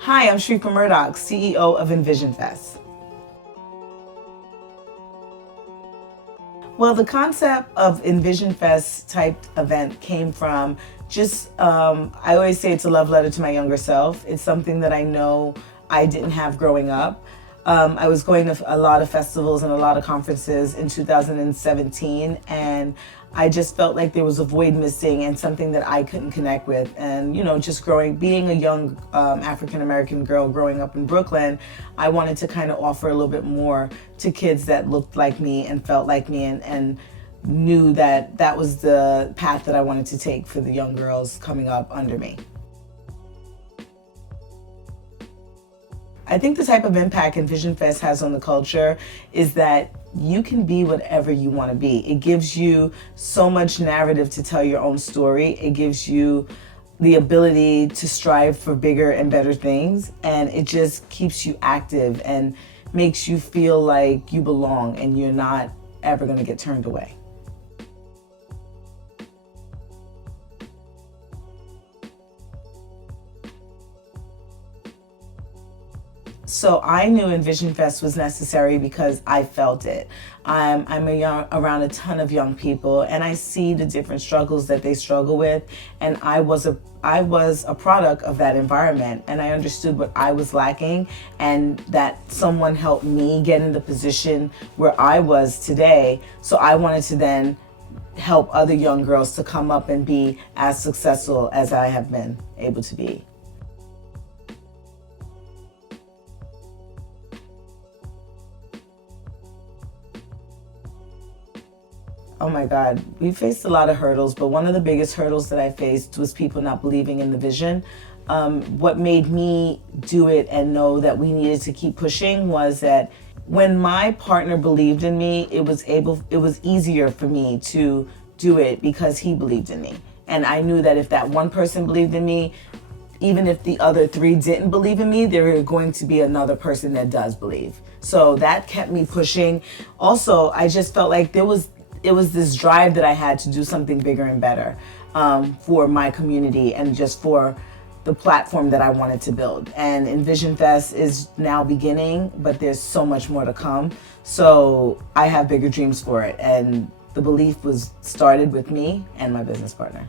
Hi, I'm Sharifa Murdock, CEO of ENVSN Fest. Well, the concept of ENVSN Fest type event came from I always say it's a love letter to my younger self. It's something that I know I didn't have growing up. I was going to a lot of festivals and a lot of conferences in 2017, and I just felt like there was a void missing and something that I couldn't connect with. And, just being a young African American girl growing up in Brooklyn, I wanted to kind of offer a little bit more to kids that looked like me and felt like me and knew that that was the path that I wanted to take for the young girls coming up under me. I think the type of impact ENVSN Fest has on the culture is that you can be whatever you want to be. It gives you so much narrative to tell your own story. It gives you the ability to strive for bigger and better things, and it just keeps you active and makes you feel like you belong and you're not ever going to get turned away. So I knew ENVSN Fest was necessary because I felt it. I'm around a ton of young people, and I see the different struggles that they struggle with, and I was a product of that environment, and I understood what I was lacking, and that someone helped me get in the position where I was today. So I wanted to then help other young girls to come up and be as successful as I have been able to be. Oh my God, we faced a lot of hurdles, but one of the biggest hurdles that I faced was people not believing in the vision. What made me do it and know that we needed to keep pushing was that when my partner believed in me, it was easier for me to do it because he believed in me. And I knew that if that one person believed in me, even if the other three didn't believe in me, there were going to be another person that does believe. So that kept me pushing. Also, I just felt like it was this drive that I had to do something bigger and better for my community and just for the platform that I wanted to build. And ENVSN Fest is now beginning, but there's so much more to come. So I have bigger dreams for it. And the belief was started with me and my business partner.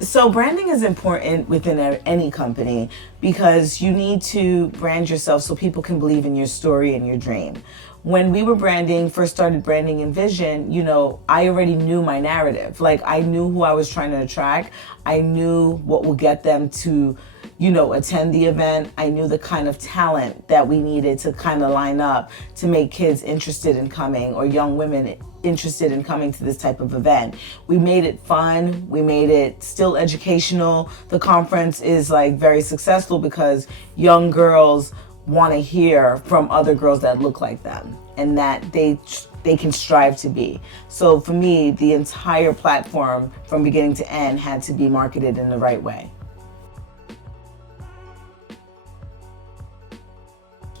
So branding is important within any company because you need to brand yourself so people can believe in your story and your dream. When we were first started branding ENVSN, I already knew my narrative. Like, I knew who I was trying to attract. I knew what would get them to, attend the event. I knew the kind of talent that we needed to kind of line up to make kids interested in coming, or young women interested in coming to this type of event. We made it fun. We made it still educational. The conference is very successful because young girls want to hear from other girls that look like them and that they can strive to be. So for me, the entire platform from beginning to end had to be marketed in the right way.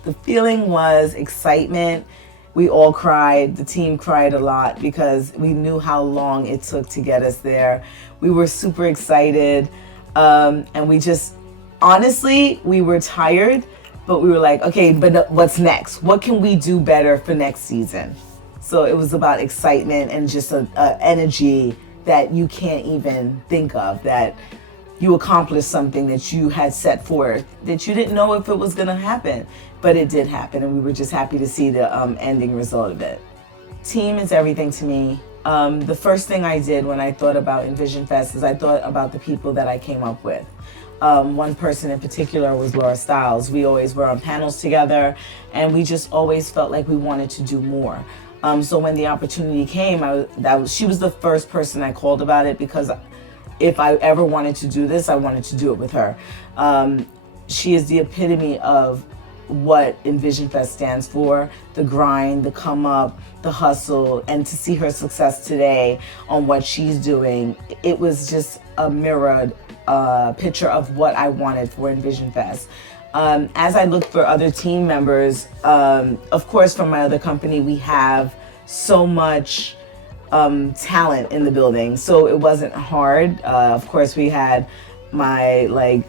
The feeling was excitement. We all cried. The team cried a lot because we knew how long it took to get us there. We were super excited. And we just, honestly, we were tired, but we were like, okay, but what's next? What can we do better for next season? So it was about excitement and just an energy that you can't even think of, that you accomplished something that you had set forth, that you didn't know if it was gonna happen, but it did happen, and we were just happy to see the ending result of it. Team is everything to me. The first thing I did when I thought about ENVSN Fest is I thought about the people that I came up with. One person in particular was Laura Stiles. We always were on panels together, and we just always felt like we wanted to do more. So when the opportunity came, she was the first person I called about it, because if I ever wanted to do this, I wanted to do it with her. She is the epitome of what ENVSN Fest stands for: the grind, the come up, the hustle, and to see her success today on what she's doing, it was just a mirrored picture of what I wanted for ENVSN Fest. As I look for other team members, of course from my other company, we have so much talent in the building, so it wasn't hard. Of course, we had my like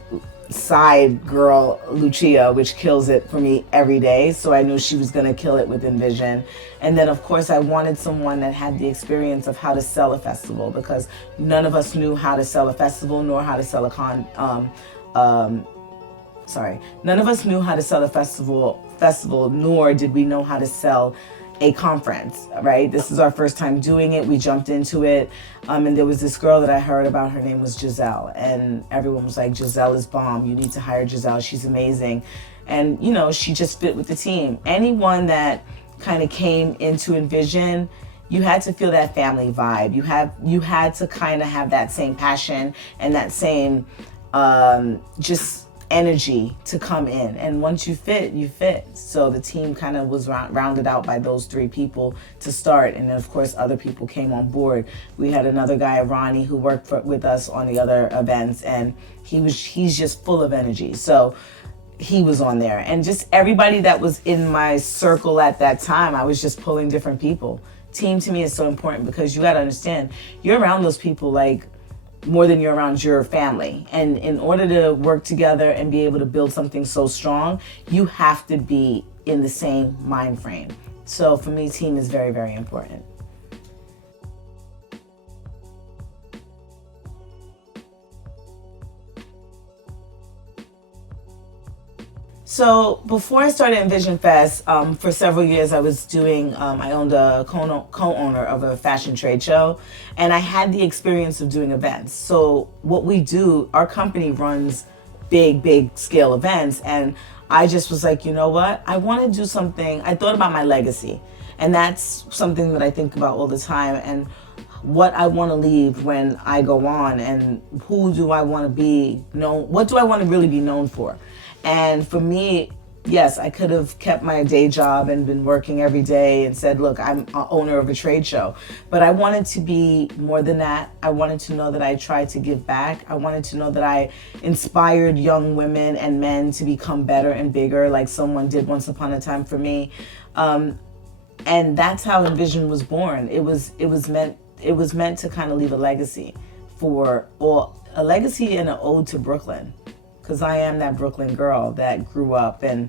side girl Lucia, which kills it for me every day, so I knew she was going to kill it with Envision. And then of course I wanted someone that had the experience of how to sell a festival, because none of us knew how to sell a festival nor how to sell a none of us knew how to sell a festival, nor did we know how to sell a conference, right? This is our first time doing it. We jumped into it. And there was this girl that I heard about. Her name was Giselle. And everyone was like, Giselle is bomb. You need to hire Giselle. She's amazing. And, you know, she just fit with the team. Anyone that kind of came into Envision, you had to feel that family vibe. You had to kind of have that same passion and that same just energy to come in. And once you fit, you fit. So the team kind of was rounded out by those three people to start. And then of course other people came on board. We had another guy, Ronnie, who worked with us on the other events, and he's just full of energy. So he was on there. And just everybody that was in my circle at that time, I was just pulling different people. Team to me is so important, because you got to understand, you're around those people like more than you're around your family. And in order to work together and be able to build something so strong, you have to be in the same mind frame. So for me, team is very, very important. So before I started ENVSN Fest, for several years I was doing, I owned a co-owner of a fashion trade show, and I had the experience of doing events. So what we do, our company runs big scale events, and I just was like, you know what? I want to do something. I thought about my legacy, and that's something that I think about all the time, and what I want to leave when I go on, and who do I want to be known, what do I want to really be known for? And for me, yes, I could have kept my day job and been working every day and said, look, I'm an owner of a trade show. But I wanted to be more than that. I wanted to know that I tried to give back. I wanted to know that I inspired young women and men to become better and bigger, like someone did once upon a time for me. And that's how ENVSN was born. It was meant to kind of leave a legacy a legacy and an ode to Brooklyn. Because I am that Brooklyn girl that grew up and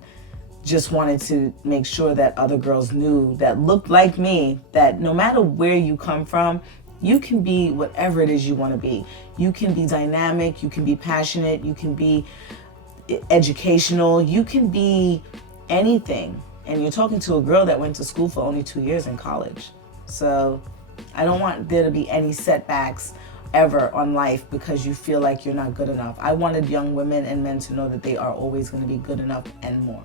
just wanted to make sure that other girls knew, that looked like me, that no matter where you come from, you can be whatever it is you want to be. You can be dynamic, you can be passionate, you can be educational, you can be anything. And you're talking to a girl that went to school for only 2 years in college. So I don't want there to be any setbacks ever on life because you feel like you're not good enough. I wanted young women and men to know that they are always going to be good enough and more.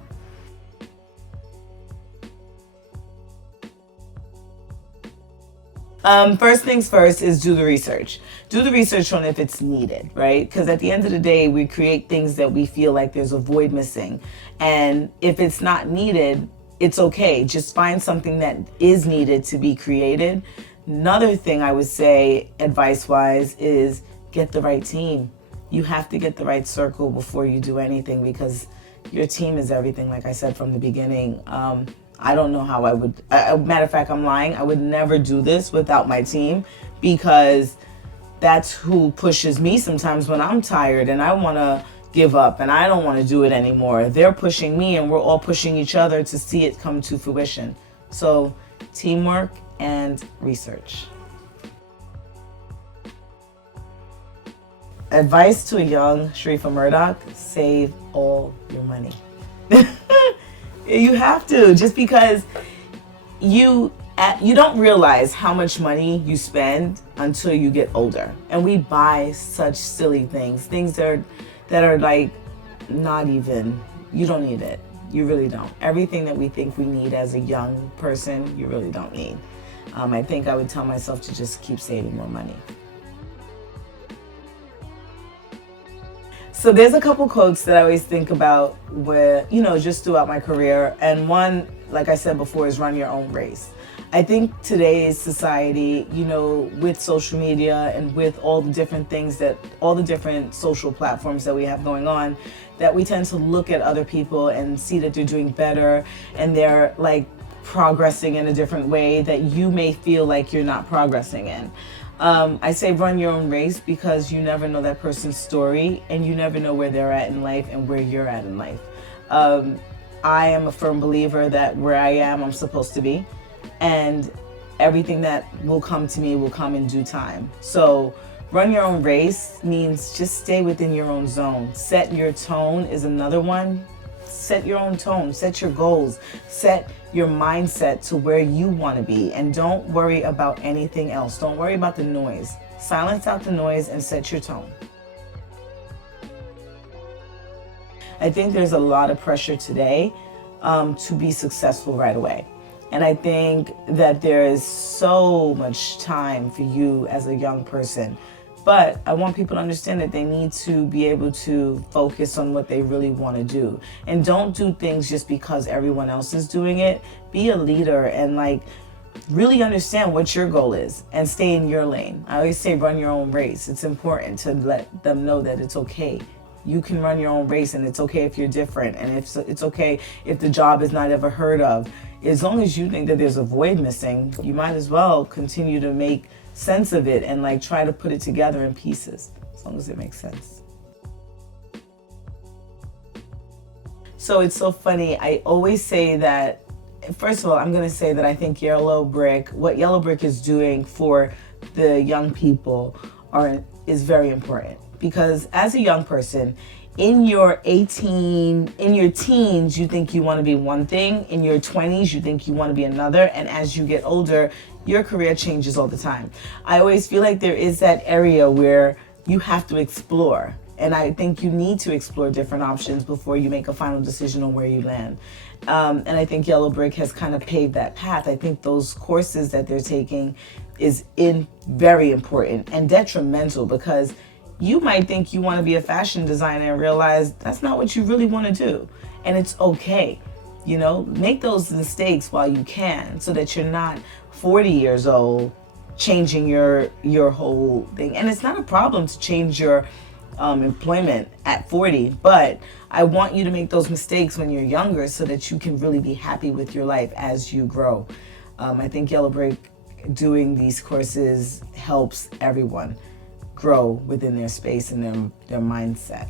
First things first is do the research. Do the research on if it's needed, right? Because at the end of the day, we create things that we feel like there's a void missing. And if it's not needed, it's okay. Just find something that is needed to be created. Another thing I would say, advice-wise, is get the right team. You have to get the right circle before you do anything, because your team is everything, like I said from the beginning. I don't know how I would, matter of fact, I'm lying. I would never do this without my team, because that's who pushes me sometimes when I'm tired and I want to give up and I don't want to do it anymore. They're pushing me and we're all pushing each other to see it come to fruition. So teamwork and research. Advice to a young Sharifa Murdock: save all your money. You have to, just because you don't realize how much money you spend until you get older. And we buy such silly things that are like not even, you don't need it. You really don't. Everything that we think we need as a young person, you really don't need. I think I would tell myself to just keep saving more money. So there's a couple quotes that I always think about where, just throughout my career. And one, like I said before, is run your own race. I think today's society, with social media and with all the different things all the different social platforms that we have going on, that we tend to look at other people and see that they're doing better and they're like progressing in a different way that you may feel like you're not progressing in. I say run your own race because you never know that person's story and you never know where they're at in life and where you're at in life. I am a firm believer that where I am, I'm supposed to be. And everything that will come to me will come in due time. So run your own race means just stay within your own zone. Set your tone is another one. Set your own tone, set your goals, set your mindset to where you want to be, and don't worry about anything else. Don't worry about the noise. Silence out the noise and set your tone. I think there's a lot of pressure today to be successful right away. And I think that there is so much time for you as a young person. But I want people to understand that they need to be able to focus on what they really want to do. And don't do things just because everyone else is doing it. Be a leader and really understand what your goal is and stay in your lane. I always say run your own race. It's important to let them know that it's okay. You can run your own race and it's okay if you're different, and it's okay if the job is not ever heard of. As long as you think that there's a void missing, you might as well continue to make sense of it and try to put it together in pieces, as long as it makes sense. So it's so funny. I always say that, first of all, I'm going to say that I think what Yellowbrick is doing for the young people is very important. Because as a young person, in your teens, you think you want to be one thing. In your 20s, you think you want to be another. And as you get older, your career changes all the time. I always feel like there is that area where you have to explore. And I think you need to explore different options before you make a final decision on where you land. And I think Yellowbrick has kind of paved that path. I think those courses that they're taking is very important and detrimental, because you might think you want to be a fashion designer and realize that's not what you really want to do. And it's okay. Make those mistakes while you can, so that you're not 40 years old changing your whole thing. And it's not a problem to change your employment at 40, but I want you to make those mistakes when you're younger so that you can really be happy with your life as you grow. I think Yellowbrick doing these courses helps everyone grow within their space and their mindset.